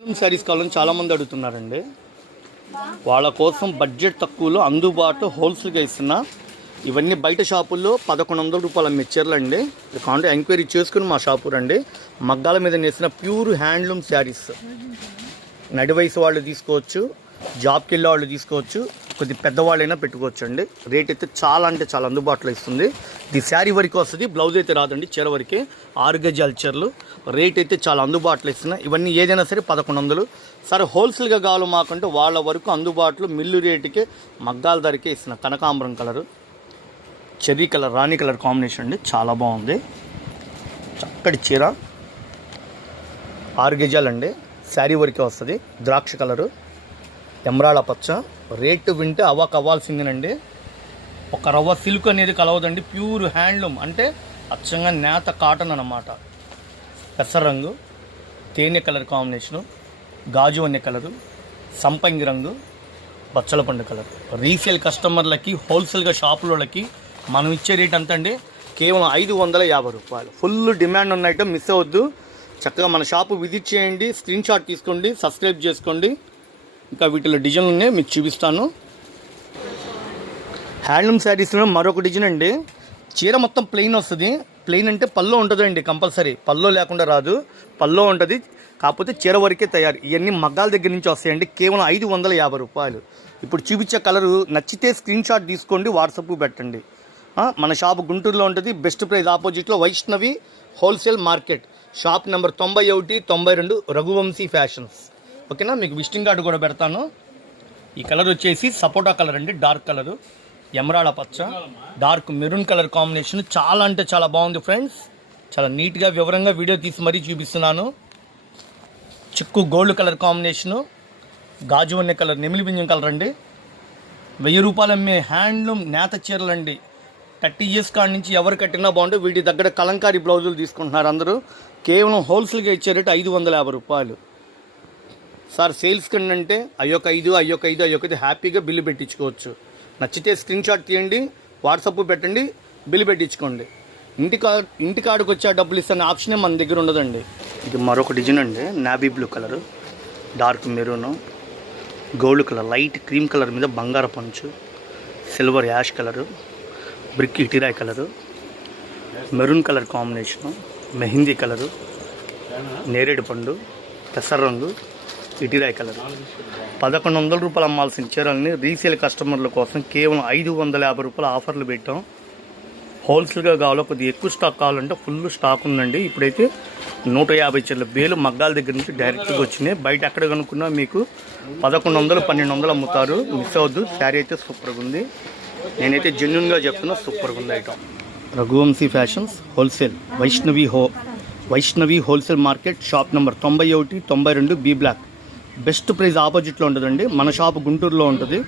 శారీస్ కావాలని చాలామంది అడుగుతున్నారండి. వాళ్ళ కోసం బడ్జెట్ తక్కువలో అందుబాటు హోల్సేల్గా ఇస్తున్నా. ఇవన్నీ బయట షాపుల్లో 1100 రూపాయలు అమ్మే చీరలు అండి. కాంటే ఎంక్వైరీ చేసుకుని మా షాపు రండి. మగ్గాల మీద నేసిన ప్యూర్ హ్యాండ్లూమ్ శారీస్. నడి వయసు వాళ్ళు తీసుకోవచ్చు, జాబ్కి వెళ్ళే వాళ్ళు తీసుకోవచ్చు, కొద్ది పెద్దవాళ్ళైనా పెట్టుకోవచ్చు అండి. రేట్ అయితే చాలా అంటే చాలా అందుబాటులో ఇస్తుంది. ఇది శారీ వరకు వస్తుంది, బ్లౌజ్ అయితే రాదండి. చీర వరకే 6 గజాల చీరలు. రేట్ అయితే చాలా అందుబాటులో ఇస్తున్నాయి. ఇవన్నీ ఏదైనా సరే 1100. సరే హోల్సేల్గా కావాలి మాకంటే వాళ్ళ వరకు అందుబాటులో మిల్లు రేటుకే మగ్గాల ధరకే ఇస్తున్నా. కనకాంబరం కలరు, చెర్రీ కలర్, రాణి కలర్ కాంబినేషన్ అండి. చాలా బాగుంది. చక్కటి చీర 6 గజాలండి. శారీ వరకే వస్తుంది. ద్రాక్ష కలరు, ఎమరాళ్ళ పచ్చ. రేటు వింటే అవ్వాల్సిందేనండి. ఒక రవ్వ సిల్క్ అనేది కలవదండి. ప్యూర్ హ్యాండ్లూమ్ అంటే అచ్చంగా నేత కాటన్ అన్నమాట. పెసర రంగు, తేనె కలర్ కాంబినేషను, గాజు అనే కలరు, సంపంగి రంగు, బచ్చల పండు కలర్. రీసేల్ కస్టమర్లకి, హోల్సేల్గా షాపులకి మనం ఇచ్చే రేట్ అంత అండి కేవలం 550 రూపాయలు. ఫుల్ డిమాండ్ ఉన్న ఐటమ్ మిస్ అవ్వద్దు. చక్కగా మన షాపు విజిట్ చేయండి, స్క్రీన్ షాట్ తీసుకోండి, సబ్స్క్రైబ్ చేసుకోండి. ఇంకా వీటిలో డిజైన్లు ఉన్నాయి, మీకు చూపిస్తాను. హ్యాండ్లూమ్ శారీస్లో మరొక డిజైన్ అండి. చీర మొత్తం ప్లెయిన్ వస్తుంది. ప్లెయిన్ అంటే పల్లో ఉంటుందండి కంపల్సరీ. పల్లో లేకుండా రాదు, పల్లో ఉంటుంది. కాకపోతే చీర వరకే తయారు. ఇవన్నీ మగ్గాల దగ్గర నుంచి వస్తాయండి. కేవలం 550 రూపాయలు. ఇప్పుడు చూపించే కలరు నచ్చితే స్క్రీన్ షాట్ తీసుకోండి, వాట్సాప్ పెట్టండి. మన షాపు గుంటూరులో ఉంటుంది. బెస్ట్ ప్రైస్ ఆపోజిట్లో Vaishnavi wholesale market. Shop number 91, 92 Raghuvanshi fashions. ఓకేనా, మీకు విజిటింగ్ కార్డు కూడా పెడతాను. ఈ కలర్ వచ్చేసి సపోటా కలర్ అండి. డార్క్ కలరు, ఎమరాళ్ళ పచ్చ, డార్క్ మెరూన్ కలర్ కాంబినేషన్. చాలా అంటే చాలా బాగుంది ఫ్రెండ్స్. చాలా నీట్గా వివరంగా వీడియో తీసి మరీ చూపిస్తున్నాను. చిక్కు గోల్డ్ కలర్ కాంబినేషను, గాజు అనే కలర్, నెమిలి బింజం కలర్ అండి. 1000 రూపాయలు అమ్మే హ్యాండ్లూమ్ నేత చీరలు అండి. 30 ఇయర్స్ కాడి నుంచి ఎవరు కట్టినా బాగుంటుంది. వీటి దగ్గర కలంకారీ బ్లౌజులు తీసుకుంటున్నారు అందరూ. కేవలం హోల్సేల్గా ఇచ్చే రేటు 550 రూపాయలు. సార్ సేల్స్ కంటే అయ్యొక 5 హ్యాపీగా బిల్లు పెట్టించుకోవచ్చు. నచ్చితే స్క్రీన్ షాట్ తీయండి, వాట్సాప్ పెట్టండి, బిల్లు పెట్టించుకోండి. ఇంటికాడికి వచ్చే డబ్బులు ఇస్తున్న ఆప్షనే మన దగ్గర ఉండదండి. ఇది మరొక డిజైన్ అండి. Navy blue colour, dark maroon, gold colour, light cream colour మీద బంగార పంచు, సిల్వర్ యాష్ కలరు, బ్రిక్ ఇటీరాయ్ colour, maroon colour combination, mehndi colour, నేరేడు పండు, పెసర రంగు, ఇటీరాయ్ కలర్. 1100 రూపాయలు అమ్మాల్సిన చీరల్ని రీసేల్ కస్టమర్ల కోసం కేవలం 550 రూపాయల ఆఫర్లు పెట్టాం. హోల్సేల్గా కావాలో కొద్దిగా ఎక్కువ స్టాక్ కావాలంటే ఫుల్ స్టాక్ ఉందండి. ఇప్పుడైతే 150 చీరల బేలు మగ్గాల దగ్గర నుంచి డైరెక్ట్గా వచ్చినాయి. బయట ఎక్కడ కనుక్కున్నా మీకు 1100, 1200 అమ్ముతారు. మిస్ అవ్వద్దు. శారీ అయితే సూపర్గా ఉంది. నేనైతే జెన్యున్గా చెప్తున్నా, సూపర్గా ఉంది item. Raghuvanshi fashions wholesale, Vaishnavi wholesale market. Shop number 91, 92 B block. Best price ఆపోజిట్లో ఉంటుందండి. మన షాప్ గుంటూరులో ఉంటుంది.